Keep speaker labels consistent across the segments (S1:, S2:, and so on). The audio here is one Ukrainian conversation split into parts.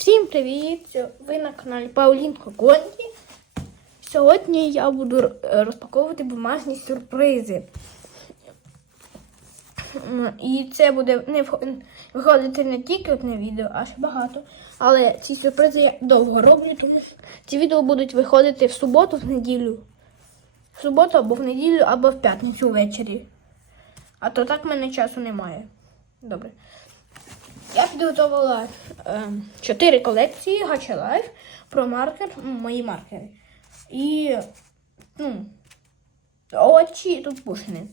S1: Всім привіт! Ви на каналі Паулінко Гонді. Сьогодні я буду розпаковувати бумажні сюрпризи. І це буде не виходити не тільки одне відео, а ще багато. Але ці сюрпризи я довго роблю, тому що ці відео будуть виходити в суботу, в неділю. В суботу або в неділю, або в п'ятницю ввечері. А то так в мене часу немає. Добре. Я підготувала е, чотири колекції Gacha Life про маркер, мої маркери. І ну, очі тут пушини.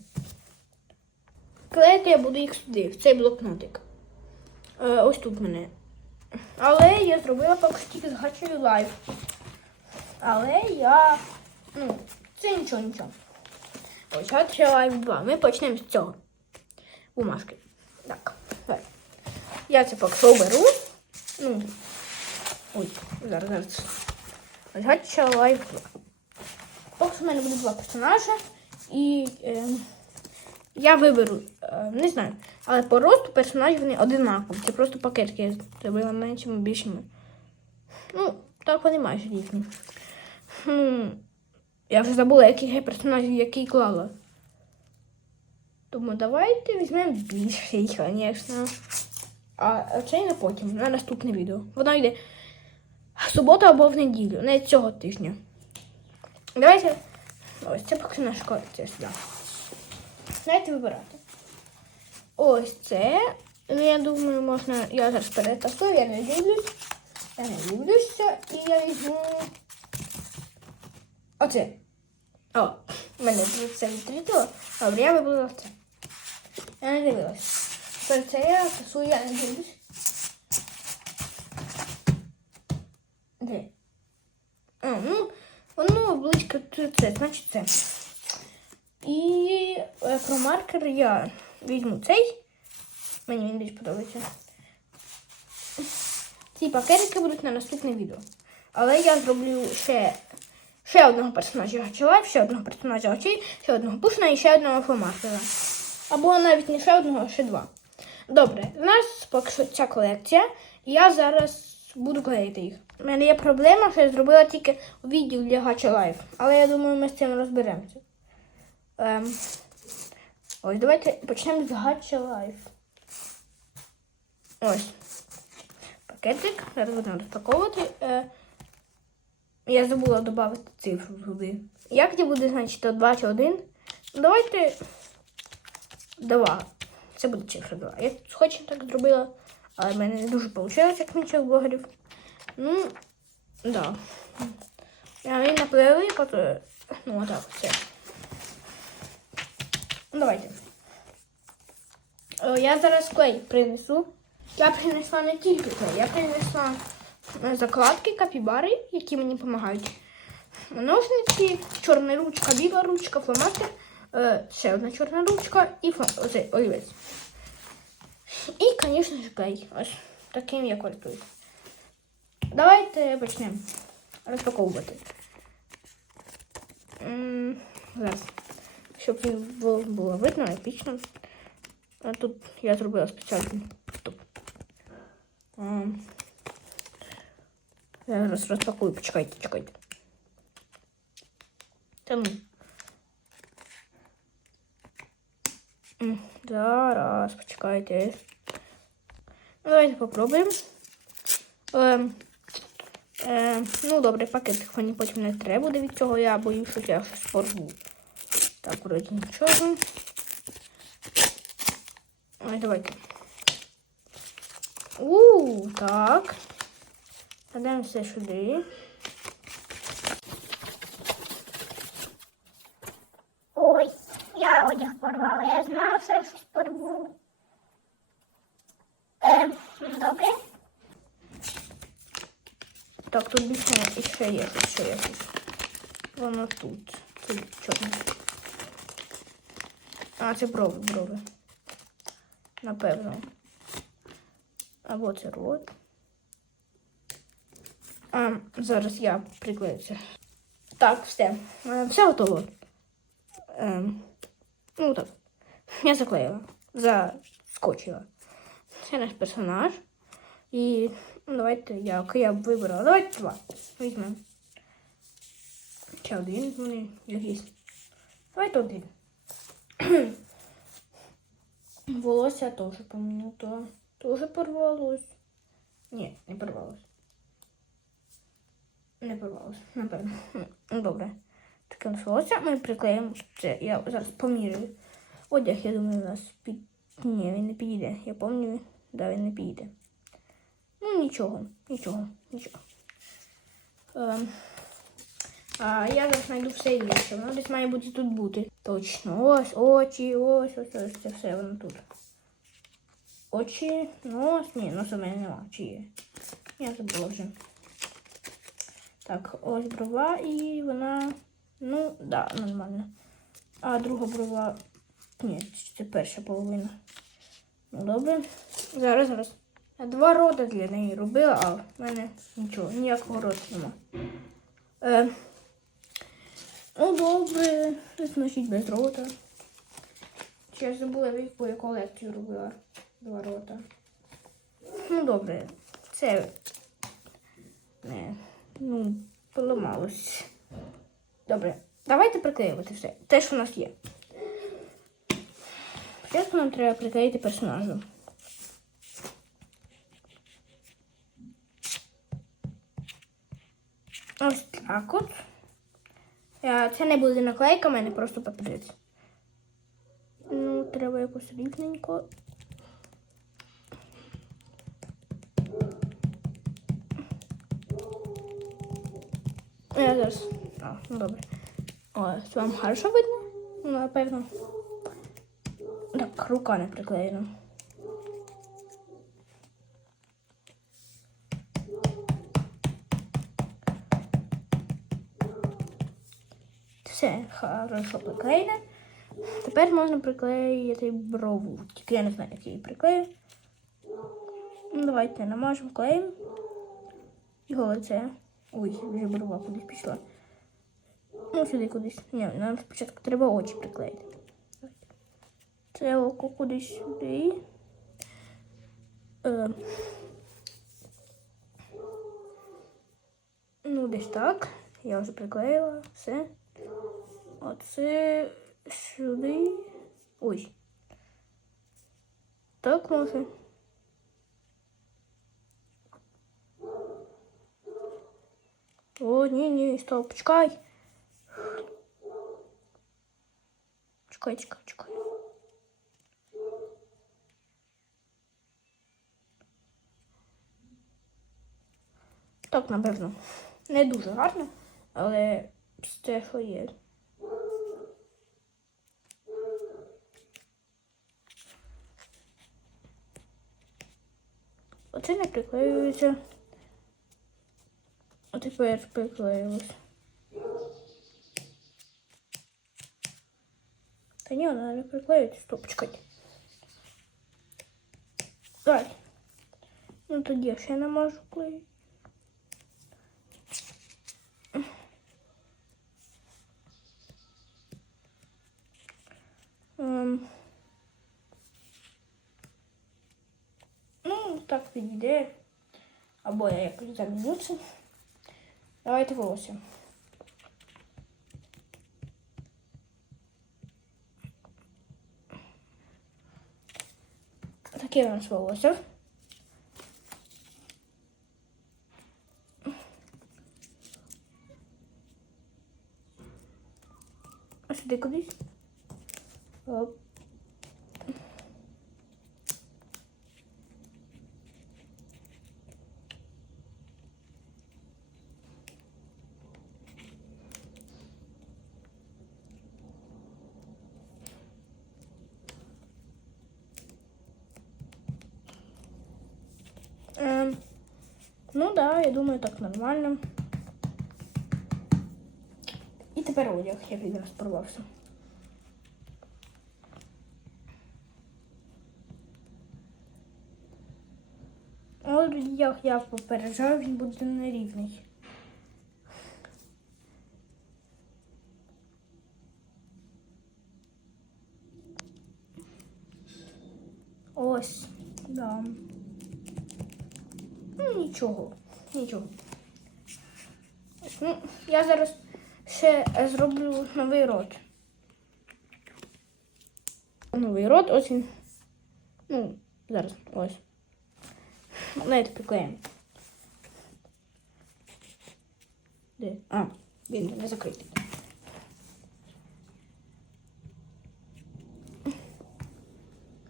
S1: Клеїти я буду їх сюди, в цей блокнотик. Е, ось тут мене. Але я зробила поки тільки з Gacha Life. Але я. Ну, це нічого, нічого. Ось Gacha Life 2. Ми почнемо з цього. Бумажки. Так. Я це поки беру. Ну, ой, зараз, зараз. Гача Лайф Поки в мене буде два персонажа. І е, я виберу, е, не знаю, але по росту персонажів вони одинакові. Це просто пакетки я зробила меншими, більшими. Ну, так вони майже різні. Хм, я вже забула, яких я персонажів який клала. Тому давайте візьмемо більший, звісно. А цей на потім, на наступне відео. Воно йде в суботу або в неділю, не цього тижня. Давайте. Ось це поки наш колекція сюди. Давайте вибирати. Ось це. Ну, я думаю, можна. Я зараз перетасую, я не дивлюсь. Я не дивлюся. І я візьму. Оце. О, мене це відрізало. Добре, я вибрала це. Я не дивилась. Тепер це я тасую, я не дивлюсь. Де? А, ну, воно близько це, значить це. І маркер я візьму цей. Мені він більш подобається. Ці пакетики будуть на наступне відео. Але я зроблю ще, ще одного персонажа Гачелайф, ще одного персонажа очей, ще одного пушна і ще одного фломастера. Або навіть не ще одного, а ще два. Добре, у нас поки що ця колекція. Я зараз буду клеїти їх. У мене є проблема, що я зробила тільки відео для Gacha Life. Але я думаю, ми з цим розберемося. Ем, ось, давайте почнемо з Gacha Life. Ось. Пакетик. Зараз будемо розпаковувати. Е, я забула додати цифру туди. Як це буде, значить, 2 чи 1? Давайте 2. Це буде цифра 2. Я хоч так зробила, але в мене не дуже вийшло, як інших блогерів. Ну, да. Я її наплели, потім... Ну, отак, все. Ну, давайте. Е, Я зараз клей принесу. Я принесла не тільки клей, я принесла е, закладки, капібари, які мені допомагають. Ножниці, чорна ручка, біла ручка, фломастер, ще одна чорна ручка і оцей олівець. І, звісно ж, клей. Таким я користуюсь. Давайте почнемо розпаковувати. Зараз. Щоб було, видно, епічно. А тут я зробила спеціальний стоп. Ем, Я зараз розпакую, почекайте, чекайте. Там. Зараз, почекайте. Ну, Давайте попробуємо. Ем, е, ну, добре, пакет мені потім не треба буде від цього, я боюсь, що я щось порву. Так, вроді нічого. Ой, давайте. У, так. Кладемо все сюди.
S2: Ой, я одяг порвала, я щось добре.
S1: Так, тут більше і ще є щось, ще є. Воно тут. Це чорне. А, це брови, брови. Напевно. Або це рот. А, зараз я приклею це. Так, все. Е, Все готово. Ем, ну так. Я заклеїла. Заскочила. Це наш персонаж. І ну, давайте я, я вибрала. Давайте два. Візьмемо. Ще один вони якийсь. Давайте один. Волосся теж помню, то теж порвалось. Ні, не порвалось. Не порвалось, напевно. Ну, Добре. Таке волосся. Ми приклеїмо це. Я зараз поміряю. Одяг, я думаю, у нас під. Ні, він не підійде. Я пам'ятаю, да, він не підійде. Ну, нічого, нічого, нічого. Ем, а я зараз знайду все інше. Воно десь має бути тут бути. Точно. Ось, очі, ось, ось, ось, це все воно тут. Очі, нос, ні, носа в мене нема. Чи є? Я забула вже. Так, ось брова і вона. Ну, да, нормально. А друга брова. Ні, це перша половина. Ну, добре. Зараз, зараз. Я два рота для неї робила, а в мене нічого, ніякого рота нема. Е, ну, добре, значить без рота. Ще я забула, в яку я колекцію робила. Два рота. Ну, добре. Це. Не, ну, поламалось. Добре. Давайте приклеювати все. Те, що у нас є. Спочатку нам треба приклеїти персонажа. Ось так от. Е, Це не буде наклейка, в мене просто папірець. Ну, треба якось рівненько. Я зараз. А, ну добре. Ось, вам хорошо видно? Ну, напевно. Рука не приклеєна. Все, хорошо приклеєне. Тепер можна приклеїти брову. Тільки я не знаю, як я її приклею. Ну, давайте намажемо клеєм. Його лице. Ой, вже брова кудись пішла. Ну, сюди кудись. Ні, нам спочатку треба очі приклеїти. Це око сюди. Е, ну, десь так. Я вже приклеїла все. Оце сюди. Ой. Так може. О, ні, ні, стоп, чекай. Чекай, чекай, чекай. Так, напевно. Не дуже гарно, але це що є. Оце не приклеюється. А тепер приклеїлось. Та ні, вона не приклеїться. Стоп, чекайте. Далі. Ну тоді я ще не можу клеїти. так підійде. Або я якось заміню це. Давайте волосся. Таке у нас волосся. А сюди кудись? Ем, ну да, я думаю, так нормально. І тепер одяг, як він розпорвався. Одяг я попереджаю, він буде нерівний. Ось, да. Ну, нічого. Нічого. Ну, я зараз ще зроблю новий рот. Новий рот, ось він. Ну, зараз, ось. Давайте приклеїмо. Де? А, він не закритий.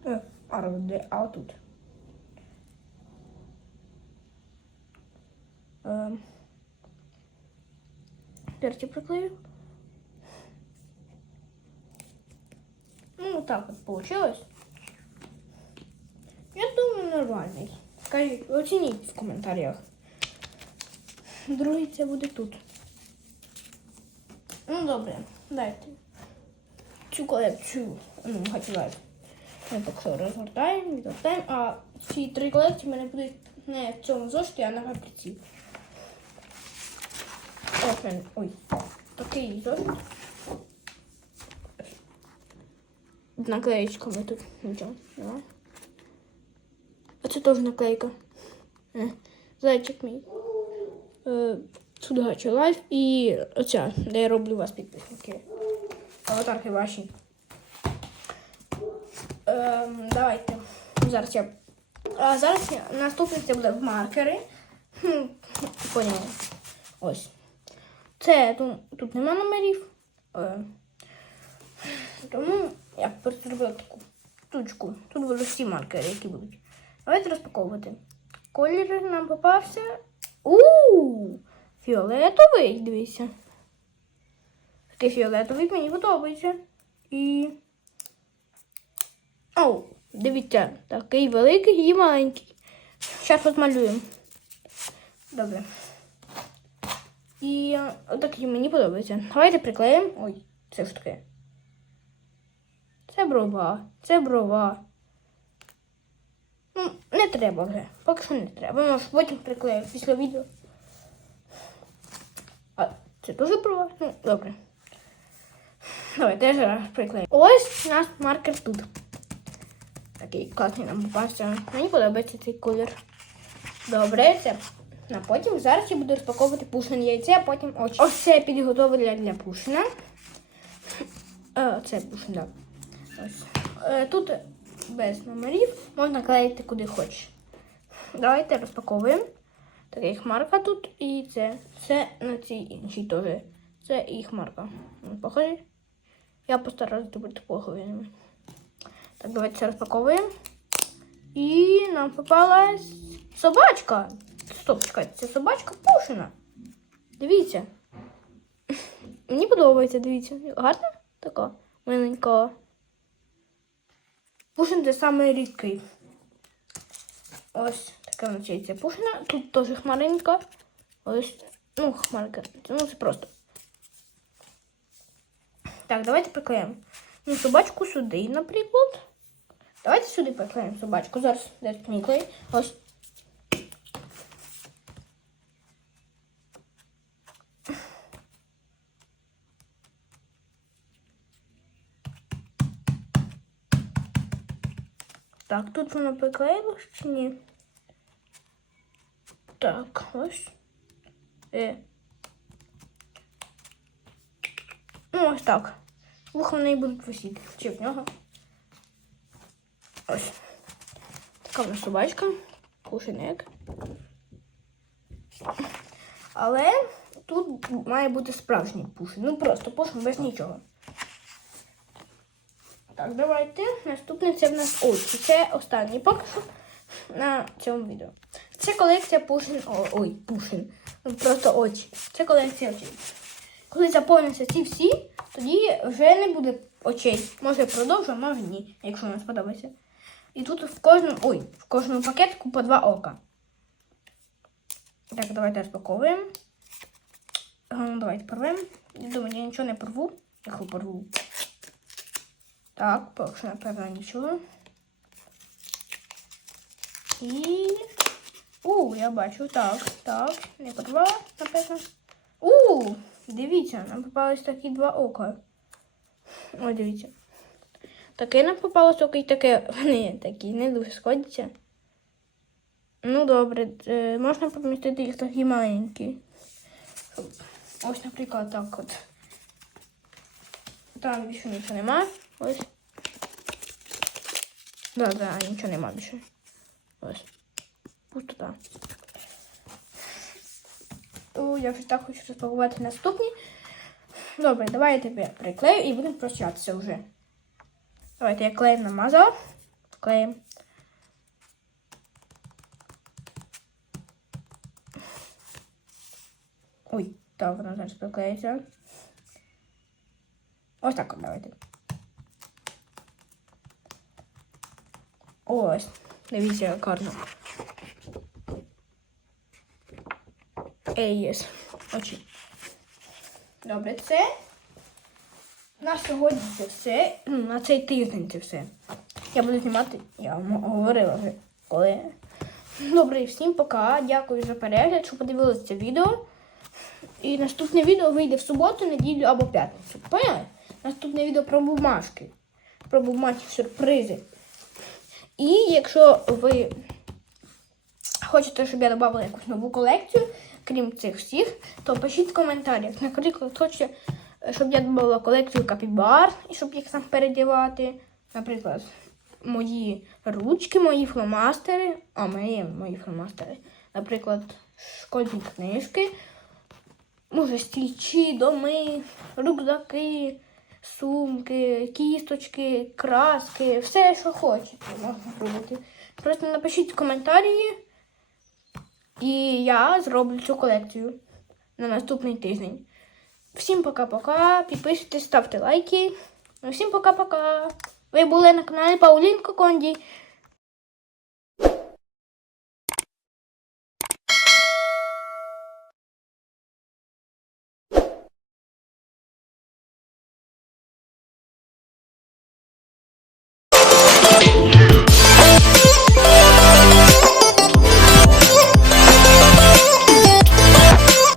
S1: Е, А, де? А тут. Ем. Зараз приклею. Ну, так от получилось. Я думаю, нормальний. Скажіть, оцініть в коментарях. Другий це буде тут. Ну, добре, дайте. Цю колекцію, ну, хотіла. Ми так що розгортаємо, відгортаємо, а ці три колекції в мене будуть не в цьому зошиті, а на папірці. Ось ой, такий зошит. З наклеєчками тут нічого немає. А це теж наклейка. Е, Зайчик мій. Е, Судгача лайф і оця, де я роблю вас підписники. Аватарки ваші. Ем, давайте. Зараз я. А зараз наступний це буде маркери. Хм, Поняли. Ось. Це тут, нема номерів. Е, тому я просто таку штучку. Тут будуть всі маркери, які будуть. Давайте розпаковувати. Колір нам попався. У фіолетовий, дивіться. Такий фіолетовий мені подобається. І. О, дивіться, такий великий і маленький. Зараз розмалюємо. Добре. І е, отакий мені подобається. Давайте приклеїмо. Ой, це ж таке. Це брова. Це брова. Ну, не треба вже. Поки що не треба. Може потім приклею після відео. А це дуже брова? Ну, добре. Давайте я зараз приклею. Ось наш маркер тут. Такий класний нам попався. Мені подобається цей колір. Добре, це на потім. Зараз я буду розпаковувати пушин яйце, а потім очі. Ось це я підготовила для пушина. Е, Це пушин, так. Е, Тут без номерів можна клеїти куди хочеш. Давайте розпаковуємо. Так, їх марка тут і це. Це на цій іншій теж. Це їх марка. Ну, Похожі? Я постараюсь зробити похожими. Так, давайте розпаковуємо. І нам попалась собачка. Стоп, чекайте, це собачка Пушина. Дивіться. Мені подобається, дивіться. Гарна така миленька. Пушин це саме рідкий. Ось така навчається Пушина. Тут теж хмаринка. Ось, ну, хмарка. Ну, це просто. Так, давайте приклеїмо. Ну, собачку сюди, наприклад. Давайте сюди приклеїмо собачку. Зараз де мій клей. Ось. Так, тут воно приклеїлось чи ні? Так, ось. Е. Ну, ось так. Вуха в неї будуть висіти. Чи в нього. Ось. Така в собачка. Кушенек. Але тут має бути справжній пушин. Ну просто пушин без нічого. Так, давайте. Наступне це в нас очі. Це останній поки що на цьому відео. Це колекція Пушин. Ой, Пушин. Просто очі. Це колекція очей. Коли заповняться ці всі, тоді вже не буде очей. Може продовжу, може ні, якщо вам сподобається. І тут в кожному. Ой, в кожному пакетику по два ока. Так, давайте розпаковуємо. Ну, давайте порвемо. Я думаю, я нічого не порву. Якщо порву. Так, поки напевно, нічого. І. У, я бачу, так, так, не порвала, напевно. У, дивіться, нам попались такі два ока. О, дивіться. Таке нам попалось око і таке. Вони такі не дуже сходяться. Ну, добре, е, можна помістити їх такі маленькі. Ось, наприклад, так от. Там більше нічого нема. Ось. Да, да, нічого нема більше. Ось. Пустота. О, я вже так хочу розпакувати наступні. Добре, давай я тебе приклею і будемо прощатися вже. Давайте я клеєм намазала. Клеєм. Ой, так, вона зараз приклеїться. Ось так от давайте. Ось. Дивіться, як. Ей, єс. Очі. Добре, це на сьогодні це все. Ну, на цей тиждень це все. Я буду знімати, я вам говорила вже коли. Добре, всім пока. Дякую за перегляд, що подивилися це відео. І наступне відео вийде в суботу, неділю або п'ятницю. Поняли? Наступне відео про бумажки. Про бумажки сюрпризи. І якщо ви хочете, щоб я додала якусь нову колекцію, крім цих всіх, то пишіть в коментарях. Наприклад, хочете, щоб я додала колекцію капібар, і щоб їх там передівати. Наприклад, мої ручки, мої фломастери. А, мої, мої фломастери. Наприклад, школьні книжки. Може, стільчі, доми, рюкзаки, сумки, кісточки, краски, все, що хочете, можна робити. Просто напишіть коментарі, і я зроблю цю колекцію на наступний тиждень. Всім пока-пока. Підписуйтесь, ставте лайки. Всім пока-пока. Ви були на каналі Паулінко Конді.